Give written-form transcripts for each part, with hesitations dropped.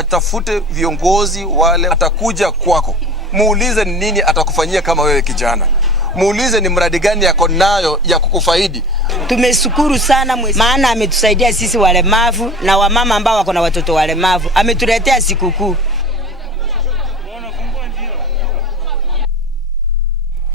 Atafute viongozi wale, atakuja kwako, muulize ni nini atakufanyia kama wewe kijana. Muulize ni mradi gani yako nayo ya kukufaidi. Tumeshukuru sana maana ametusaidia sisi walemavu na wamama ambao wako na watoto walemavu. Ametuletea sikukuu.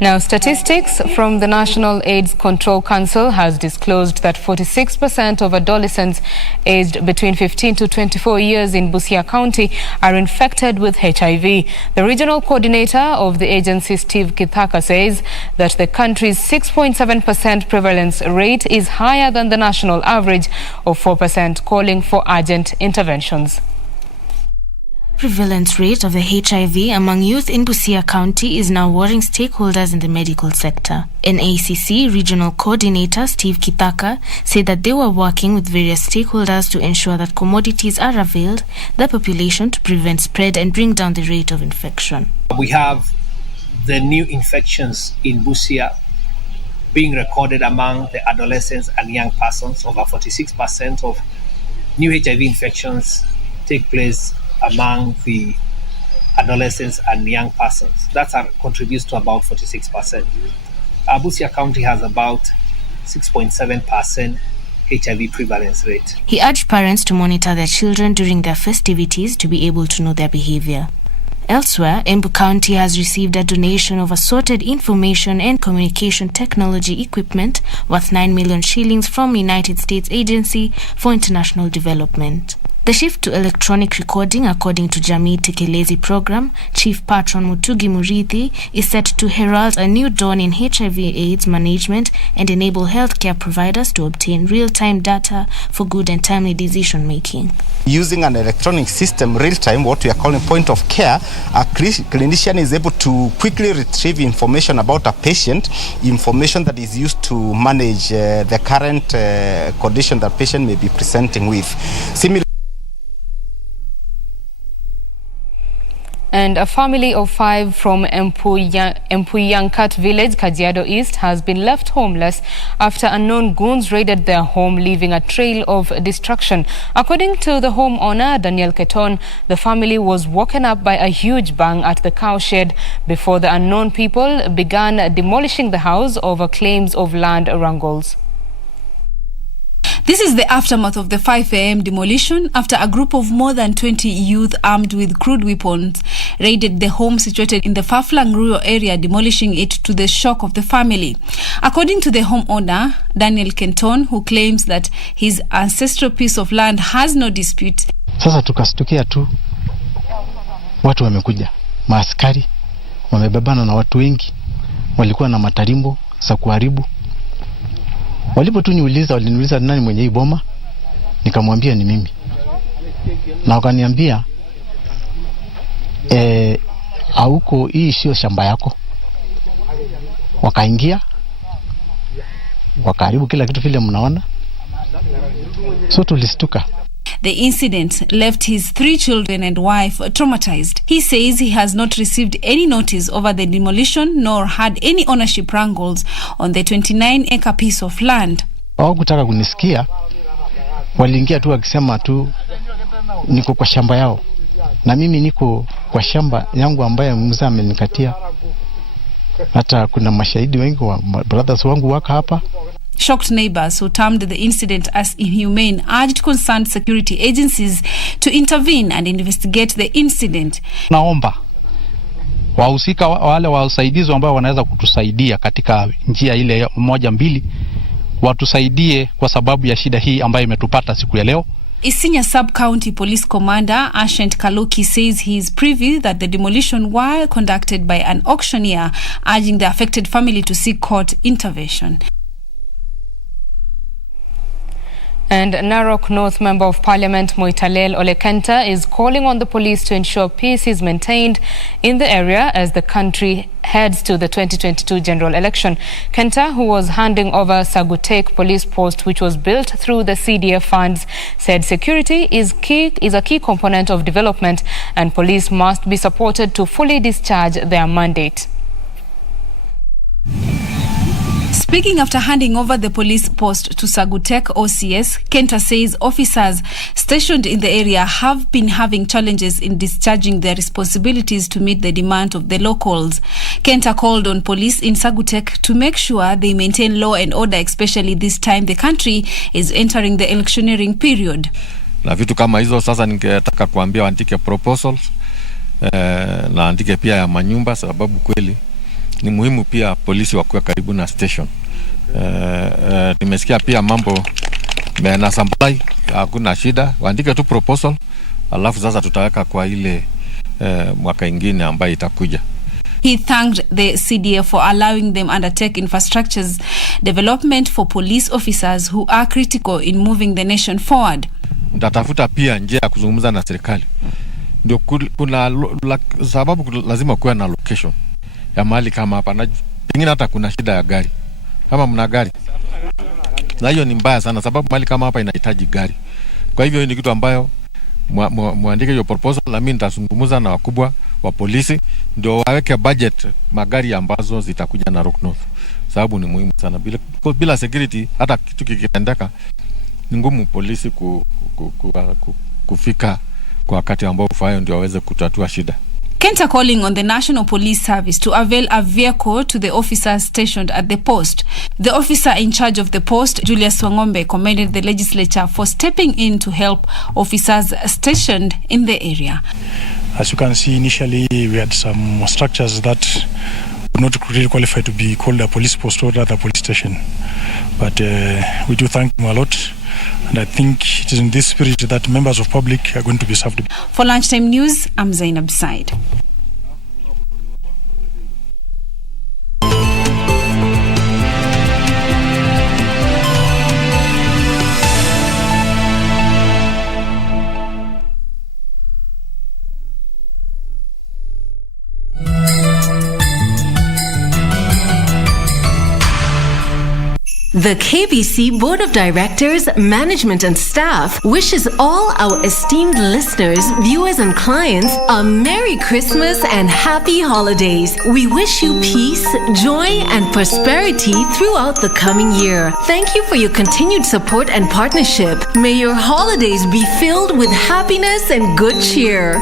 Now, statistics from the National AIDS Control Council has disclosed that 46% of adolescents aged between 15 to 24 years in Busia County are infected with HIV. The regional coordinator of the agency, Steve Kithaka, says that the country's 6.7% prevalence rate is higher than the national average of 4%, calling for urgent interventions. Prevalence rate of the HIV among youth in Busia County is now worrying stakeholders in the medical sector. NACC Regional Coordinator Steve Kithaka said that they were working with various stakeholders to ensure that commodities are availed the population to prevent spread and bring down the rate of infection. We have the new infections in Busia being recorded among the adolescents and young persons. Over 46% of new HIV infections take place among the adolescents and young persons. That contributes to about 46%. Busia County has about 6.7% HIV prevalence rate. He urged parents to monitor their children during their festivities to be able to know their behavior. Elsewhere, Embu County has received a donation of assorted information and communication technology equipment worth 9 million shillings from United States Agency for International Development. The shift to electronic recording, according to Jamii Tekelezi program, Chief Patron Mutugi Murithi, is set to herald a new dawn in HIV/AIDS management and enable healthcare providers to obtain real-time data for good and timely decision-making. Using an electronic system, real-time, what we are calling point of care, a clinician is able to quickly retrieve information about a patient, information that is used to manage the current condition that patient may be presenting with. And a family of 5 from Empuyankat village, Kajiado East, has been left homeless after unknown goons raided their home, leaving a trail of destruction. According to the homeowner, Daniel Keton, the family was woken up by a huge bang at the cowshed before the unknown people began demolishing the house over claims of land wrangles. This is the aftermath of the 5 a.m. demolition after a group of more than 20 youth armed with crude weapons raided the home situated in the far-flung rural area, demolishing it to the shock of the family. According to the homeowner, Daniel Kenton, who claims that his ancestral piece of land has no dispute. Sasa tukastukia tu watu wamekuja, maaskari wamebebana na watu wengi, walikuwa na matarimbo za kuharibu. Walipo tu waliniuliza nani mwenye hii boma, nikamwambia ni mimi. Na wakaniambia hauko, hii sio shamba yako. Wakaingia, wakaharibu kila kitu vile mnaona. So tulistuka. The incident left his 3 children and wife traumatized. He says he has not received any notice over the demolition nor had any ownership wrangles on the 29-acre piece of land. Hawakutaka kunisikia, waliingia tu wakisema tu niko kwa shamba yao. Na mimi niko kwa shamba yangu ambaye mzee amenikatia. Hata kuna mashahidi wengi wa brothers wangu waka hapa. Shocked neighbors who termed the incident as inhumane urged concerned security agencies to intervene and investigate the incident. Naomba wahusika wale wasaidizi ambao wanaweza kutusaidia katika njia ile moja mbili, watusaidie kwa sababu ya shida hii ambayo imetupata siku ya leo. Isinya Sub-County Police Commander Ashent Kaluki says he is privy that the demolition were conducted by an auctioneer, urging the affected family to seek court intervention. And Narok North Member of Parliament Moitalel Olekenta is calling on the police to ensure peace is maintained in the area as the country heads to the 2022 general election. Kenta, who was handing over Sagutek police post, which was built through the CDF funds, said security is a key component of development and police must be supported to fully discharge their mandate. Speaking after handing over the police post to Sagutek OCS, Kenta says officers stationed in the area have been having challenges in discharging their responsibilities to meet the demand of the locals. Kenta called on police in Sagutek to make sure they maintain law and order, especially this time the country is entering the electioneering period. Na vitu kama hizo sasa ningetaka kuambia waandike proposals na andike pia ya manyumba, sababu kweli ni muhimu pia polisi wakuwe karibu na station. Nimesikia pia mambo na supply, hakuna shida, waandike tu proposal, alafu sasa tutaweka kwa ile mwaka ingine ambayo itakuja. He thanked the CDF for allowing them undertake infrastructures development for police officers who are critical in moving the nation forward. Nitatafuta pia njia ya kuzungumza na serikali. Ndio kuna sababu lazima kuwe na location ya mahali kama hapa, na pengine hata kuna shida ya gari. Kama mna gari, na hiyo ni mbaya sana, sababu mahali kama hapa inahitaji gari. Kwa hivyo ni kitu ambayo muandike hiyo proposal, na mimi nitazungumza na wakubwa wa polisi ndio waweke budget magari ambazo zitakuja na Rock North, sababu ni muhimu sana. Bila security hata kitu kikiendeka ni ngumu polisi kufika kwa wakati ambao ufayo ndio waweze kutatua shida. Kenta calling on the National Police Service to avail a vehicle to the officers stationed at the post. The officer in charge of the post, Julius Wangombe, commended the legislature for stepping in to help officers stationed in the area. As you can see, initially we had some structures that would not really qualify to be called a police post or rather a police station. But we do thank them a lot. And I think it is in this spirit that members of public are going to be served. For Lunchtime News, I'm Zainab Said. The KBC Board of Directors, Management and Staff wishes all our esteemed listeners, viewers and clients a Merry Christmas and Happy Holidays. We wish you peace, joy and prosperity throughout the coming year. Thank you for your continued support and partnership. May your holidays be filled with happiness and good cheer.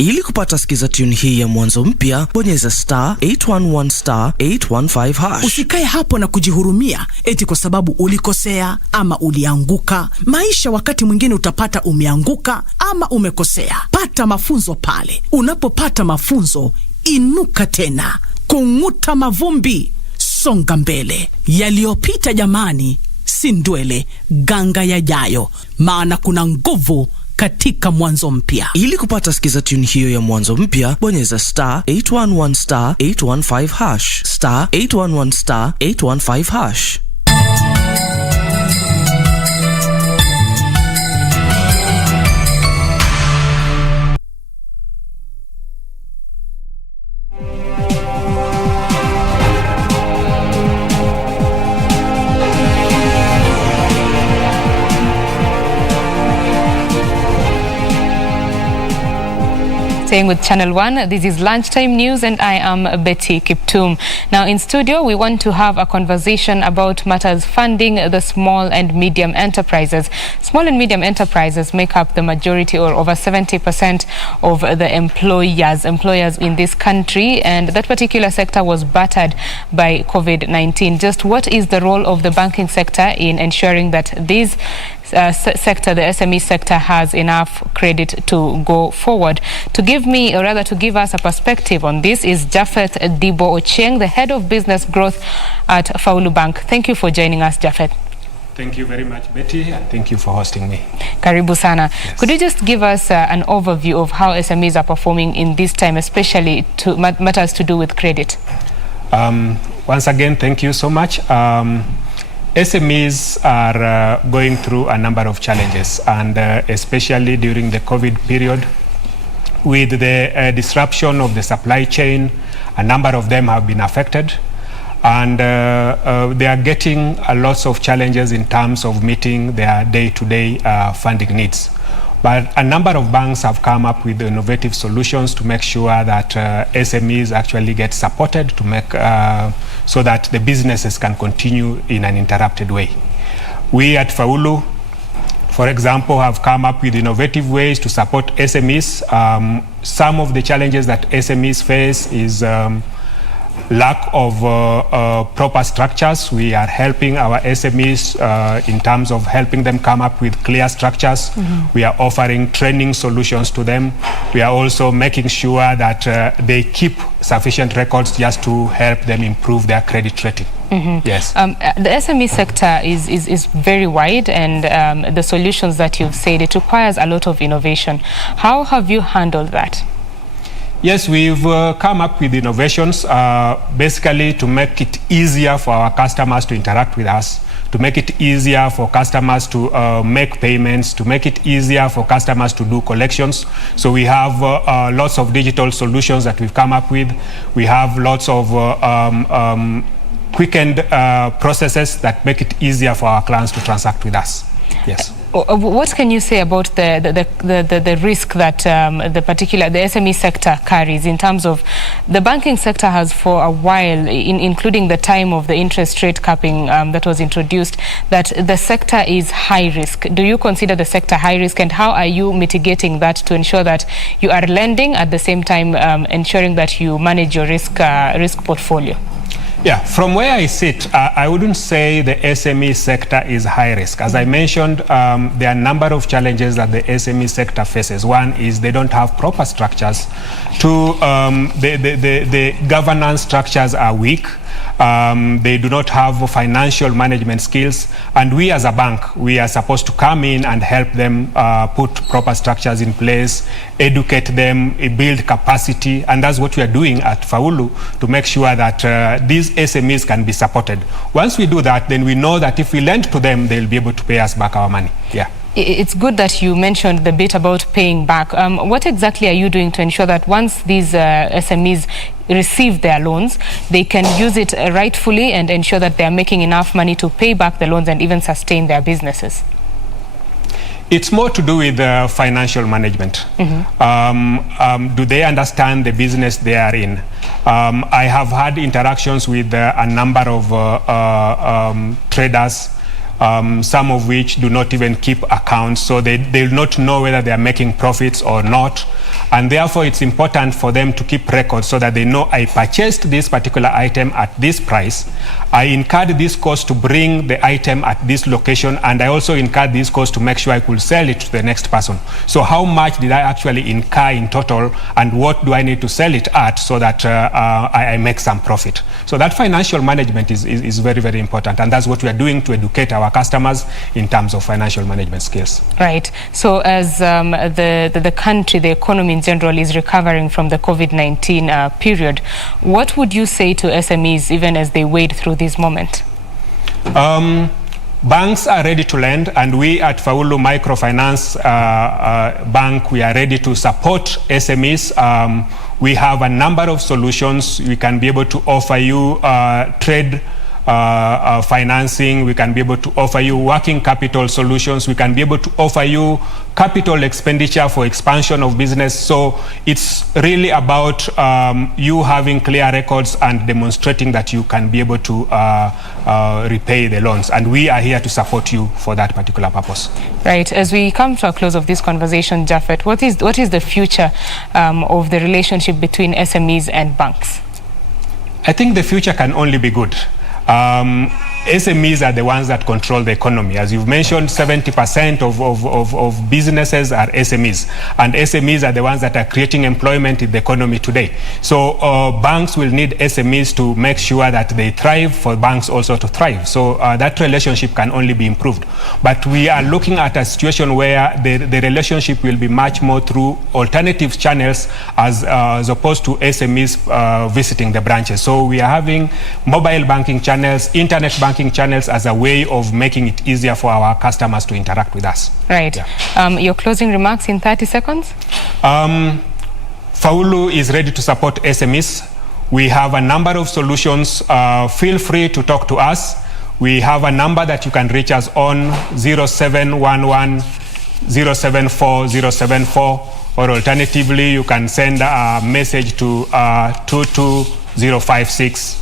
Ili kupata skiza tune hii ya mwanzo mpya, bonyeza *811*815#. Usikae hapo na kujihurumia eti kwa sababu ulikosea ama ulianguka. Maisha wakati mwingine utapata umeanguka ama umekosea. Pata mafunzo pale. Unapopata mafunzo, inuka tena. Kung'uta mavumbi, songa mbele. Yaliyopita jamani, si ndwele, ganga yajayo. Maana kuna nguvu katika mwanzo mpya. Ili kupata skiza tune hiyo ya mwanzo mpya, bonyeza *811*815#. *811*815#. Staying with Channel 1, this is Lunchtime News and I am Betty Kiptum. Now in studio, we want to have a conversation about matters funding the small and medium enterprises. Small and medium enterprises make up the majority or over 70% of the employers in this country, and that particular sector was battered by COVID-19. Just what is the role of the banking sector in ensuring that this sector, the SME sector, has enough credit to go forward? To give us a perspective on this is Japhet Dibo Ochieng, the head of business growth at Faulu Bank. Thank you for joining us, Japhet. Thank you very much, Betty, and thank you for hosting me. Karibu sana. Yes. Could you just give us an overview of how SMEs are performing in this time, especially to matters to do with credit? Once again, thank you so much. SMEs are going through a number of challenges, and especially during the COVID period, with the disruption of the supply chain, a number of them have been affected, and they are getting lots of challenges in terms of meeting their day-to-day funding needs. But a number of banks have come up with innovative solutions to make sure that SMEs actually get supported to make so that the businesses can continue in an uninterrupted way. We at Faulu, for example, have come up with innovative ways to support SMEs. Some of the challenges that SMEs face is lack of proper structures. We are helping our SMEs in terms of helping them come up with clear structures. We are offering training solutions to them. We are also making sure that they keep sufficient records just to help them improve their credit rating. Yes. The SME sector is very wide, and the solutions that you've said, it requires a lot of innovation. How have you handled that? Yes, we've come up with innovations basically to make it easier for our customers to interact with us, to make it easier for customers to make payments, to make it easier for customers to do collections. So we have lots of digital solutions that we've come up with. We have lots of quickened processes that make it easier for our clients to transact with us. Yes. What can you say about the risk that the SME sector carries in terms of the banking sector has for a while, including the time of the interest rate capping that was introduced, that the sector is high risk. Do you consider the sector high risk, and how are you mitigating that to ensure that you are lending at the same time ensuring that you manage your risk portfolio? Yeah, from where I sit, I wouldn't say the SME sector is high risk. As I mentioned, there are a number of challenges that the SME sector faces. One is they don't have proper structures. Two, the governance structures are weak. They do not have financial management skills, and we as a bank, we are supposed to come in and help them put proper structures in place, educate them, build capacity, and that's what we are doing at Faulu to make sure that these SMEs can be supported. Once we do that, then we know that if we lend to them, they'll be able to pay us back our money. Yeah. It's good that you mentioned the bit about paying back. What exactly are you doing to ensure that once these SMEs receive their loans, they can use it rightfully and ensure that they are making enough money to pay back the loans and even sustain their businesses? It's more to do with financial management. Do they understand the business they are in? I have had interactions with a number of traders, some of which do not even keep accounts, so they'll not know whether they are making profits or not. And therefore, it's important for them to keep records so that they know I purchased this particular item at this price. I incurred this cost to bring the item at this location, and I also incurred this cost to make sure I could sell it to the next person. So how much did I actually incur in total, and what do I need to sell it at so that I make some profit? So that financial management is very, very important, and that's what we are doing to educate our customers in terms of financial management skills. Right. So as the country, the economy in general is recovering from the COVID-19 period, what would you say to SMEs even as they wade through this moment? Banks are ready to lend, and we at Faulu Microfinance Bank, we are ready to support SMEs. We have a number of solutions. We can be able to offer you trade financing. We can be able to offer you working capital solutions. We can be able to offer you capital expenditure for expansion of business. So it's really about you having clear records and demonstrating that you can be able to repay the loans. And we are here to support you for that particular purpose. Right. As we come to a close of this conversation, Japheth, what is the future of the relationship between SMEs and banks? I think the future can only be good. SMEs are the ones that control the economy. As you've mentioned, 70% of businesses are SMEs, and SMEs are the ones that are creating employment in the economy today. So banks will need SMEs to make sure that they thrive, for banks also to thrive. So that relationship can only be improved. But we are looking at a situation where the relationship will be much more through alternative channels as opposed to SMEs visiting the branches. So we are having mobile banking channels, internet banking channels as a way of making it easier for our customers to interact with us. Right. Yeah. Your closing remarks in 30 seconds? Faulu is ready to support SMEs. We have a number of solutions. Feel free to talk to us. We have a number that you can reach us on, 0711 074074, or alternatively you can send a message to 22056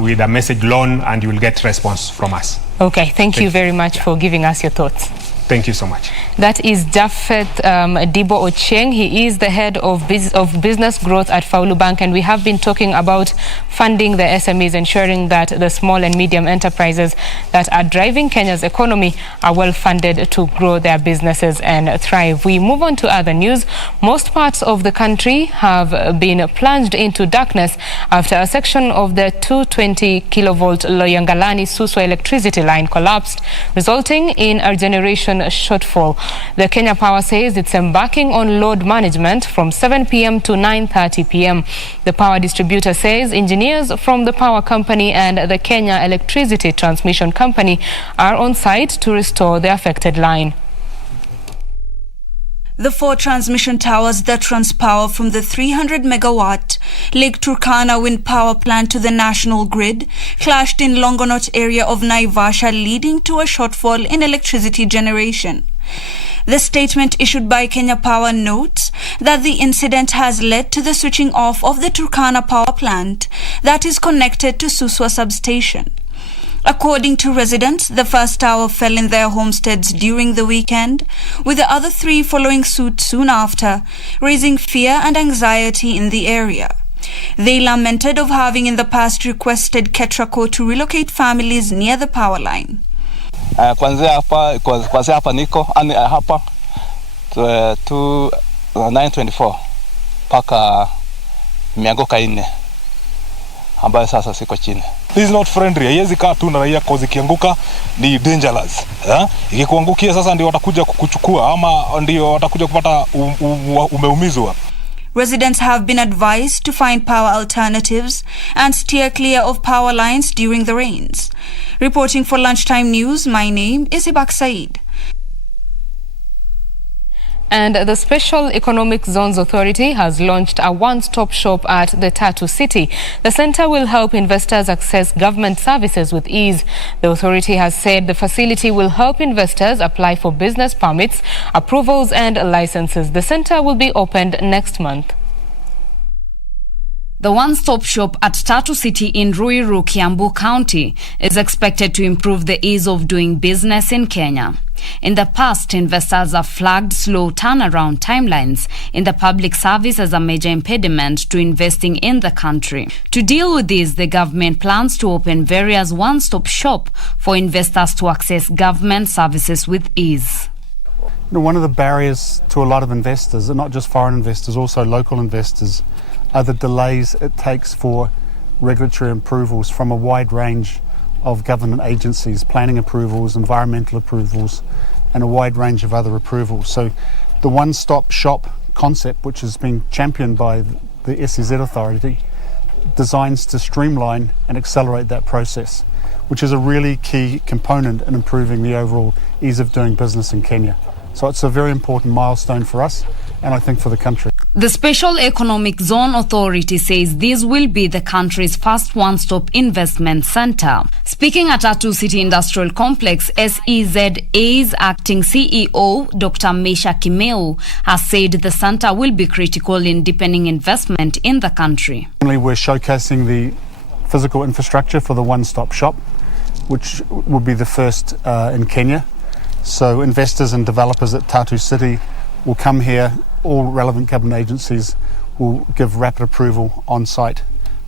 with a message loan, and you will get response from us. Okay, thank you very much for giving us your thoughts. Thank you so much. That is Japheth Dibo Ochieng. He is the head of business growth at Faulu Bank, and we have been talking about funding the SMEs, ensuring that the small and medium enterprises that are driving Kenya's economy are well funded to grow their businesses and thrive. We move on to other news. Most parts of the country have been plunged into darkness after a section of the 220 kilovolt Loyangalani-Suswa electricity line collapsed, resulting in a generation shortfall. The Kenya Power says it's embarking on load management from 7 p.m. to 9:30 p.m. The power distributor says engineers from the power company and the Kenya Electricity Transmission Company are on site to restore the affected line. The 4 transmission towers that runs power from the 300 megawatt Lake Turkana wind power plant to the national grid clashed in Longonot area of Naivasha, leading to a shortfall in electricity generation. The statement issued by Kenya Power notes that the incident has led to the switching off of the Turkana power plant that is connected to Suswa substation. According to residents, the first tower fell in their homesteads during the weekend, with the other 3 following suit soon after, raising fear and anxiety in the area. They lamented of having in the past requested KETRACO to relocate families near the power line. Kwanzia hapa niko hapa 924 paka mianguka 4 ambayo sasa siko chini. This is not friendly. Haiwezi kaa tu na raia cause ikianguka ni dangerous. Ikikuangukia sasa ndio watakuja kukuchukua ama ndio watakuja kupata umeumizwa. Residents have been advised to find power alternatives and steer clear of power lines during the rains. Reporting for Lunchtime News, my name is Ibak Said. And the Special Economic Zones Authority has launched a one-stop shop at the Tatu City. The center will help investors access government services with ease. The authority has said the facility will help investors apply for business permits, approvals and licenses. The center will be opened next month. The one-stop shop at Tatu City in Ruiru, Kiambu County is expected to improve the ease of doing business in Kenya. In the past, investors have flagged slow turnaround timelines in the public service as a major impediment to investing in the country. To deal with this, the government plans to open various one-stop shop for investors to access government services with ease. One of the barriers to a lot of investors, and not just foreign investors, also local investors, are the delays it takes for regulatory approvals from a wide range of government agencies, planning approvals, environmental approvals, and a wide range of other approvals. So the one-stop shop concept, which has been championed by the SEZ Authority, designs to streamline and accelerate that process, which is a really key component in improving the overall ease of doing business in Kenya. So it's a very important milestone for us, and I think for the country. The Special Economic Zone Authority says this will be the country's first one-stop investment center. Speaking at Tatu City Industrial Complex, SEZA's acting CEO, Dr. Mesha Kimeu, has said the center will be critical in deepening investment in the country. We're showcasing the physical infrastructure for the one-stop shop, which will be the first in Kenya. So investors and developers at Tatu City will come here. All relevant government agencies will give rapid approval on site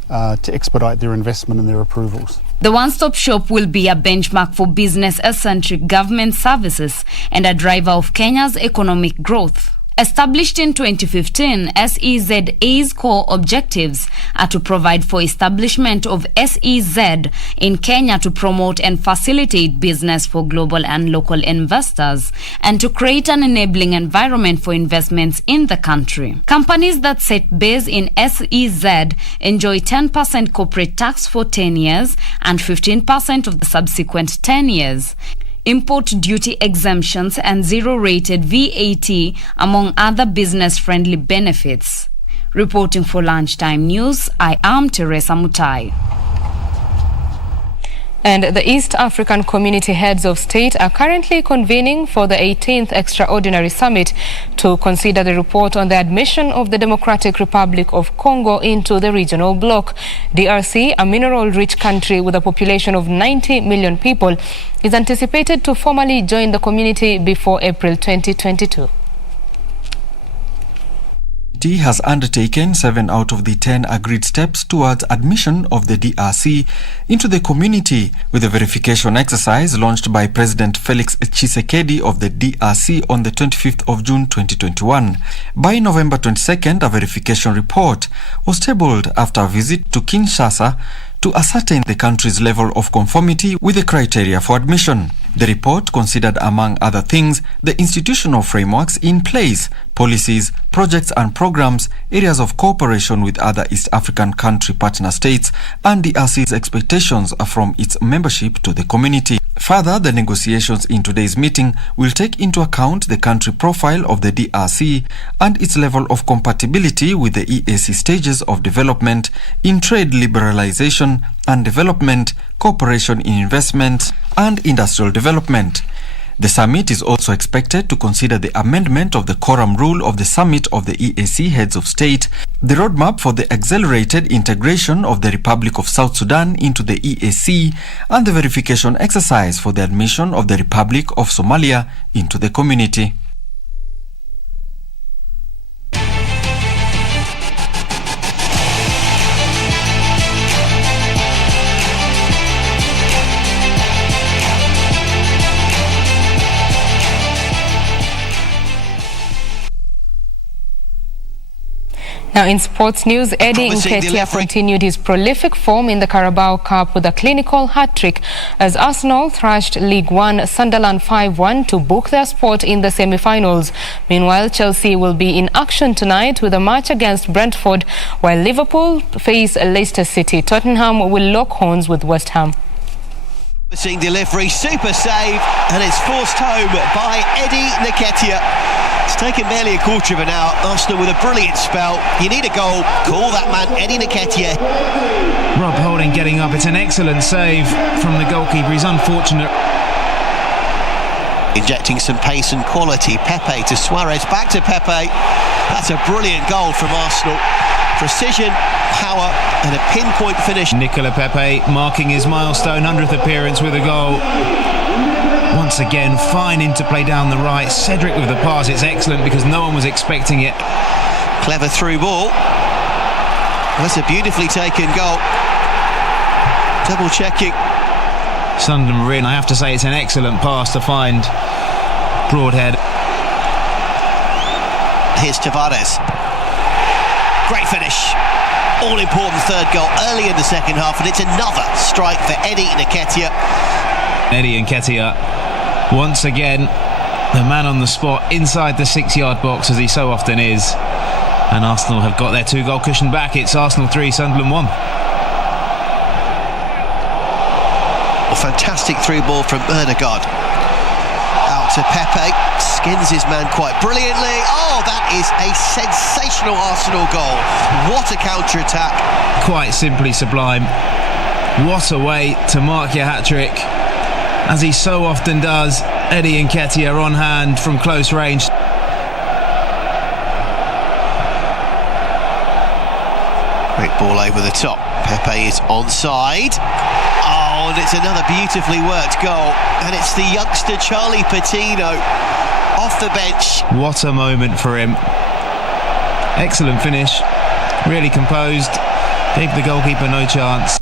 to expedite their investment and their approvals. The one-stop shop will be a benchmark for business-centric government services and a driver of Kenya's economic growth. Established in 2015, SEZA's core objectives are to provide for establishment of SEZ in Kenya to promote and facilitate business for global and local investors and to create an enabling environment for investments in the country. Companies that set base in SEZ enjoy 10% corporate tax for 10 years and 15% of the subsequent 10 years. Import duty exemptions and zero-rated VAT, among other business-friendly benefits. Reporting for Lunchtime News, I am Teresa Mutai. And the East African Community Heads of State are currently convening for the 18th Extraordinary Summit to consider the report on the admission of the Democratic Republic of Congo into the regional bloc. DRC, a mineral-rich country with a population of 90 million people, is anticipated to formally join the community before April 2022. Has undertaken 7 out of the 10 agreed steps towards admission of the DRC into the community, with a verification exercise launched by President Felix Tshisekedi of the DRC on the 25th of June 2021. By November 22nd, a verification report was tabled after a visit to Kinshasa to ascertain the country's level of conformity with the criteria for admission. The report considered, among other things, the institutional frameworks in place, policies, projects and programs, areas of cooperation with other East African country partner states, and DRC's expectations from its membership to the community. Further, the negotiations in today's meeting will take into account the country profile of the DRC and its level of compatibility with the EAC stages of development in trade liberalization and development, cooperation in investment, and industrial development. The summit is also expected to consider the amendment of the quorum rule of the summit of the EAC heads of state, the roadmap for the accelerated integration of the Republic of South Sudan into the EAC, and the verification exercise for the admission of the Republic of Somalia into the community. Now in sports news, Eddie Nketiah continued his prolific form in the Carabao Cup with a clinical hat-trick as Arsenal thrashed League One Sunderland 5-1 to book their spot in the semi-finals. Meanwhile, Chelsea will be in action tonight with a match against Brentford, while Liverpool face Leicester City. Tottenham will lock horns with West Ham. Promising delivery, super save, and it's forced home by Eddie Nketiah. It's taken barely a quarter of an hour. Arsenal with a brilliant spell. You need a goal, call that man Eddie Nketiah. Rob Holding getting up. It's an excellent save from the goalkeeper. He's unfortunate. Injecting some pace and quality. Pepe to Suarez, back to Pepe. That's a brilliant goal from Arsenal. Precision, power and a pinpoint finish. Nicola Pepe marking his milestone 100th appearance with a goal. Once again, fine interplay down the right. Cedric with the pass. It's excellent because no one was expecting it. Clever through ball. That's a beautifully taken goal. Double checking. Sunderland were in. I have to say it's an excellent pass to find Broadhead. Here's Tavares. Great finish. All important third goal early in the second half, and it's another strike for Eddie Nketiah. Eddie Nketiah, once again, the man on the spot inside the 6-yard box, as he so often is. And Arsenal have got their 2-goal cushion back. It's Arsenal 3, Sunderland 1. A fantastic through ball from Erdegaard. Out to Pepe, skins his man quite brilliantly. Oh, that is a sensational Arsenal goal. What a counter-attack. Quite simply sublime. What a way to mark your hat-trick. As he so often does, Eddie Nketiah on hand from close range. Great ball over the top. Pepe is onside. Oh, and it's another beautifully worked goal. And it's the youngster Charlie Patino off the bench. What a moment for him. Excellent finish. Really composed. Gave the goalkeeper no chance.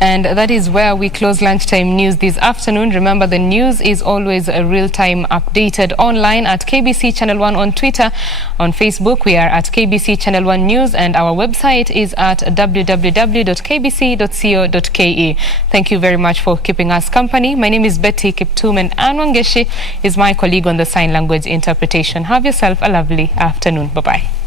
And that is where we close Lunchtime News this afternoon. Remember, the news is always real-time updated online at KBC Channel 1 on Twitter. On Facebook, we are at KBC Channel 1 News, and our website is at www.kbc.co.ke. Thank you very much for keeping us company. My name is Betty Kiptum, and Ann Wangeshi is my colleague on the sign language interpretation. Have yourself a lovely afternoon. Bye-bye.